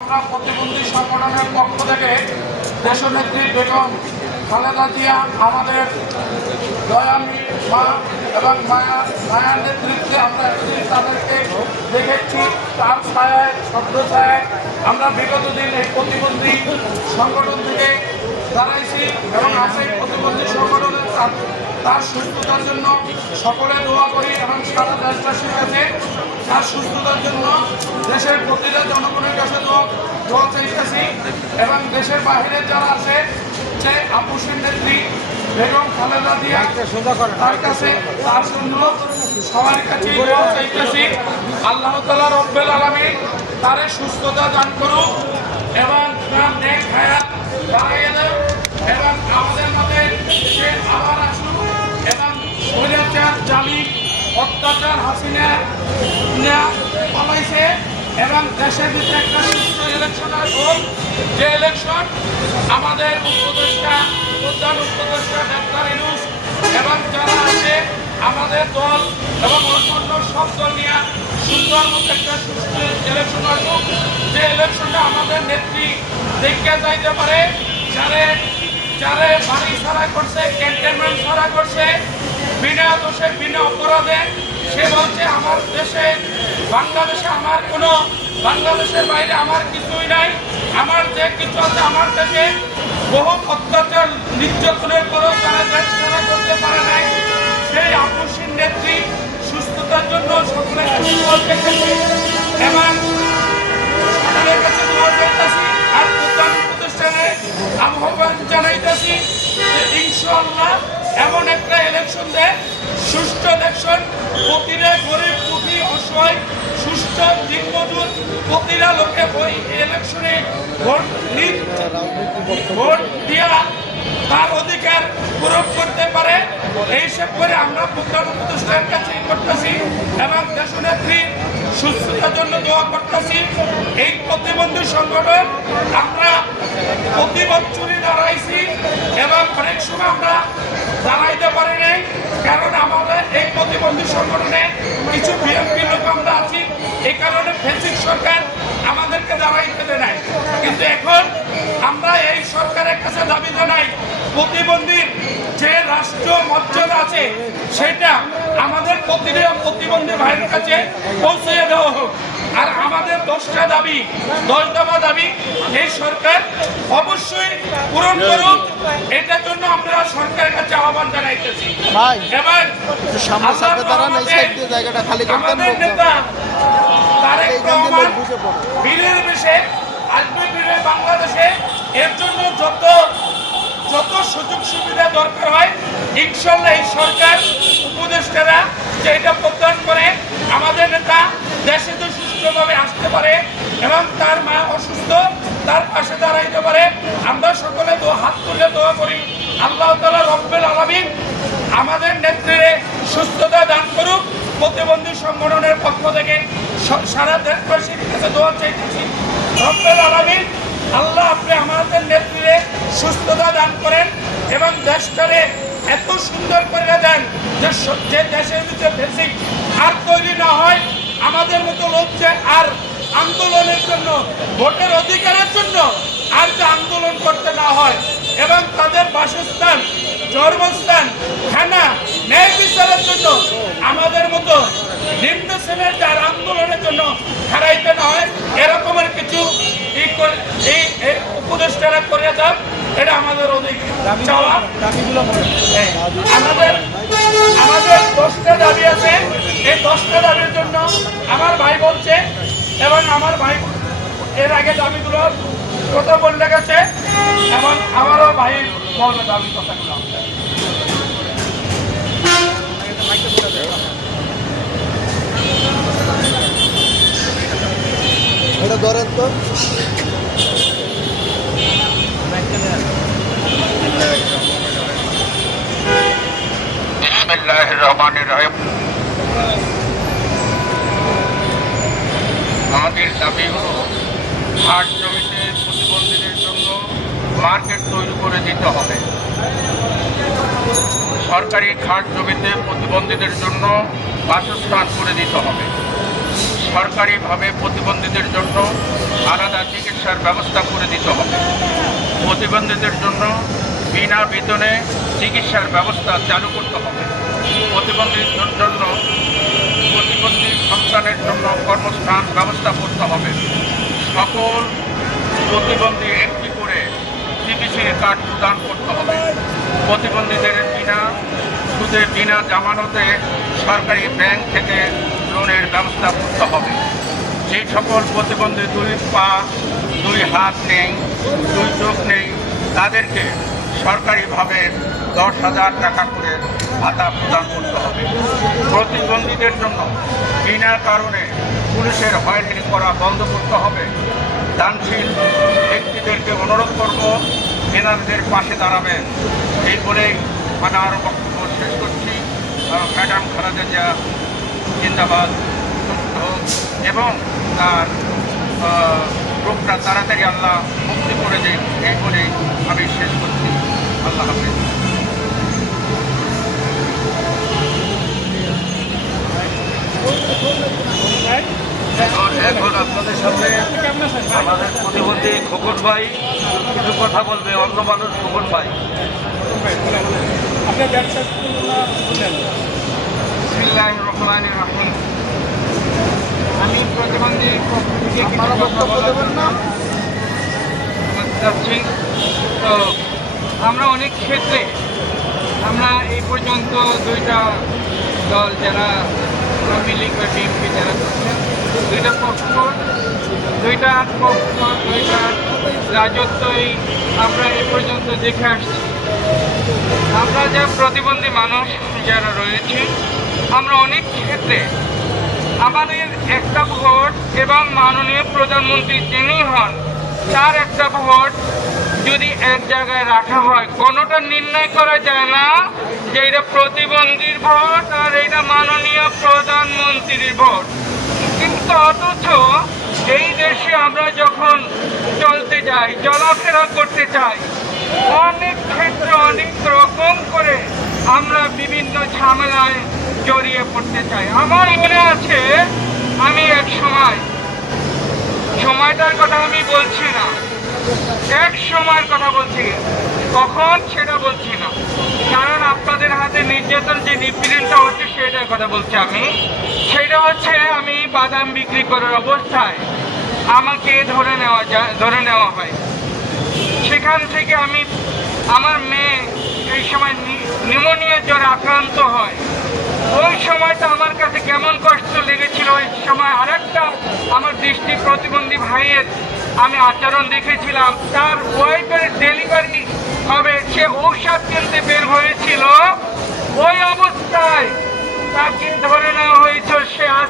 আমরা প্রতিবন্ধী সংগঠনের পক্ষ থেকে দেশনেত্রী বেগম খালেদা জিয়া, আমাদের দয়ামী মা এবং মায়া মায়ার নেতৃত্বে আমরা একদিন তাদেরকে দেখেছি, তার ছায়ায় শব্দ ছায়ায়। আমরা বিগত দিন এই প্রতিবন্ধী সংগঠন থেকে দাঁড়াইছি এবং এই প্রতিবন্ধী সংগঠনের তার- তার সুস্থতার জন্য সকলে দোয়া করি এবং সারা দেশবাসীর কাছে তার সুস্থতার জন্য দেশের প্রতিটা জনগণের কাছে দোয়া দোয়া চাইতেছি এবং দেশের বাইরে যারা আছে, যে আপুসের নেত্রী, বেগম খালেদা জিয়া, তার কাছে তার জন্য সবার কাছে দোয়া চাইতেছি। আল্লাহ তালা রব্বেল আলমী তারে সুস্থতা দান করুক। না পালাইছে এবং দেশের ভিতরে একটা সুস্থ ইলেকশন আসুক যে ইলেকশন আমাদের উপদেষ্টা, প্রধান উপদেষ্টা ডাক্তার ইনুস এবং যারা আছে আমাদের দল এবং অন্যান্য সব দল নিয়ে সুন্দর মতো একটা সুস্থ ইলেকশন আসুক যে ইলেকশনটা আমাদের নেত্রী দেখে যাইতে পারে, যারে যারে বাড়ি ছাড়া করছে ক্যান্টনমেন্ট ছাড়া করছে, বিনা দোষে, বিনা অপরাধে, সে বলছে আমার দেশে বাংলাদেশে আমার কোনো, বাংলাদেশের বাইরে আমার কিছুই নাই। আমার যে কিছু আছে আমার দেশে বহু অত্যাচার, নির্যাতনের পরেও তারা দেশ ছাড়া করতে পারে নাই, সেই আপসীর নেত্রী সুস্থতার জন্য সকলে কাছে এবং সকলের কাছে আর প্রধান প্রতিষ্ঠানে আহ্বান জানাইতেছি যে ইনশাআল্লাহ এমন একটা ইলেকশন দেয় সুষ্ঠু ইলেকশন প্রতিটা গরিব দুঃখী অসহায় সুষ্ঠু দিনমজুর প্রতিটা লোকে ওই ইলেকশনে ভোট ভোট দিয়া তার অধিকার পূরণ করতে পারে। এইসব করে আমরা প্রধান প্রতিষ্ঠানের কাছে করতেছি এবং দেশনেত্রীর সুস্থতার জন্য দোয়া করতেছি। এই প্রতিবন্ধী সংগঠন আমরা প্রতি বছরই দাঁড়াইছি এবং অনেক সময় আমরা দাঁড়াইতে পারি নাই, কারণ আমাদের এই প্রতিবন্ধী সংগঠনে কিছু বিএনপি লোক আমরা আছি। এই কারণে ফেসিক সরকার আমাদেরকে দাঁড়াইতে দেয় নাই। কিন্তু এখন আমরা এই সরকারের কাছে দাবি জানাই, প্রতিবন্ধীর যে রাষ্ট্র মর্যাদা আছে, সেটা আমাদের প্রতিটা প্রতিবন্ধী ভাইয়ের কাছে পৌঁছে দেওয়া হোক। আর আমাদের দশটা দাবি দশ দফা দাবি এই সরকার অবশ্যই পূরণ করুক। এটার জন্য আমরা সরকারের কাছে আহ্বান জানাইতেছি। এবার আমাদের নেতা তারেক রহমান। বীরের বেশে আসবে বীরের বাংলাদেশে। এর জন্য যত যত সুযোগ সুবিধা দরকার হয় ইনশাল্লাহ এই সরকার উপদেষ্টারা যে এটা প্রত্যয়ন করে, আমাদের নেতা দেশে তো সুস্থভাবে আসতে পারে এবং তার মা অসুস্থ, তার পাশে দাঁড়াইতে পারে। আমরা সকলে দো হাত তুলে দোয়া করি। আল্লাহ তালা রব্বেল আলমিন আমাদের নেত্রীরে সুস্থতা দান করুক। প্রতিবন্ধী সংগঠনের পক্ষ থেকে সারা দেশবাসীর কাছে দোয়া চাইতেছি। রব্বেল আলমিন আল্লাহ আপনি আমাদের নেত্রীরে সুস্থতা দান করেন এবং দেশটারে এত সুন্দর করে দেন যে যে দেশের ভিতরে বেসিক আর তৈরি না হয়, আমাদের মতো লোক যে আর আন্দোলনের জন্য, ভোটের অধিকারের জন্য আর যে আন্দোলন করতে না হয়, এবং তাদের বাসস্থান, জন্মস্থান খানা ন্যায় বিচারের জন্য আমাদের মতো নিম্ন শ্রেণির যার আন্দোলনের জন্য হারাইতে না হয়, এরকমের কিছু এই উপদেষ্টারা করে যান এটা আমাদের অধিকার চাওয়া। হ্যাঁ, আমাদের আমাদের দশটা দাবি আছে। এই দশটা দাবির জন্য আমার ভাই বলছে এবং আমার ভাই এর আগে দাবিগুলো কথা বলে গেছে এবং আমারও ভাই বলবে দাবি কথাগুলো এটা ধরেন তো। আমাদের দাবি হলো, হাট জমিতে প্রতিবন্ধীদের জন্য মার্কেট তৈরি করে দিতে হবে। সরকারি খাট জমিতে প্রতিবন্ধীদের জন্য বাসস্থান করে দিতে হবে। সরকারিভাবে প্রতিবন্ধীদের জন্য আলাদা চিকিৎসার ব্যবস্থা করে দিতে হবে। প্রতিবন্ধীদের জন্য বিনা বেতনে চিকিৎসার ব্যবস্থা চালু করতে হবে। প্রতিবন্ধীদের জন্য প্রতিবন্ধী সন্তানের জন্য কর্মস্থান ব্যবস্থা করতে হবে। সকল প্রতিবন্ধী একটি করে টিপিসির কার্ড প্রদান করতে হবে। প্রতিবন্ধীদের বিনা, সুদে বিনা জামানতে সরকারি ব্যাংক থেকে লোনের ব্যবস্থা করতে হবে। যে সকল প্রতিবন্ধী দুই পা, দুই হাত নেই, দুই চোখ নেই, তাদেরকে সরকারিভাবে দশ হাজার টাকা করে ভাতা প্রদান করতে হবে। প্রতিবন্ধীদের জন্য বিনা কারণে পুলিশের হয়রানি করা বন্ধ করতে হবে। দানশীল ব্যক্তিদেরকে অনুরোধ করব এনাদের পাশে দাঁড়াবেন। এই বলেই মানে আরও বক্তব্য শেষ করছি। ম্যাডাম খালেদা জিয়া জিন্দাবাদ এবং তার রোগটা তাড়াতাড়ি আল্লাহ মুক্তি করে দেয় এই বলেই আমি শেষ করছি। আল্লাহ হাফেজ। এখন এখন আপনাদের সামনে আমাদের প্রতিবন্ধী খোকন ভাই কিছু কথা বলবে অন্য মানুষ খোকন ভাই। বিসমিল্লাহির রহমানির রহিম। আমি প্রতিবন্ধী আপনারা কথা দেবেন না? বলতে চাচ্ছি তো আমরা অনেক ক্ষেত্রে, আমরা এই পর্যন্ত দুইটা দল যারা আওয়ামী লীগ বা বিএনপি যারা দুইটা পক্ষ দুইটা পক্ষ দুইটা রাজত্বই আমরা এই পর্যন্ত দেখে আসছি। আমরা যা প্রতিবন্ধী মানুষ যারা রয়েছে, আমরা অনেক ক্ষেত্রে আমাদের একটা ভোট এবং মাননীয় প্রধানমন্ত্রী যিনি হন, তার একটা ভোট যদি এক জায়গায় রাখা হয়, কোনোটা নির্ণয় করা যায় না যে এটা প্রতিবন্ধীর ভোট আর এটা মাননীয় প্রধানমন্ত্রীর ভোট। কিন্তু অথচ এই দেশে আমরা যখন চলতে যাই, চলাফেরা করতে চাই, অনেক ক্ষেত্রে অনেক রকম করে আমরা বিভিন্ন ঝামেলায় জড়িয়ে পড়তে চাই। আমার মনে আছে, আমি এক সময়, সময়টার কথা আমি বলছি না এক সময়ের কথা বলছি। কখন সেটা বলছি না। কারণ আপনাদের হাতে নির্যাতন যে নিপীড়নটা হচ্ছে, সেটার কথা বলছি আমি। সেটা হচ্ছে, আমি বাদাম বিক্রি করার অবস্থায় আমাকে ধরে নেওয়া যায়, ধরে নেওয়া হয়। সেখান থেকে আমি, আমার মেয়ে এই সময় নিউমোনিয়া জ্বরে আক্রান্ত হয়। ওই সময়টা আমার কাছে কেমন কষ্ট লেগেছিল, ওই সময় আরেকটা আমার দৃষ্টি প্রতিবন্ধী ভাইয়ের আমি আচরণ দেখেছিলাম। তার ওয়াইফের ডেলিভারি হবে। সে ঔষধ কিনতে বের হয়েছিল। ওই অবস্থায় তাকে ধরে নেওয়া হয়েছিল। সে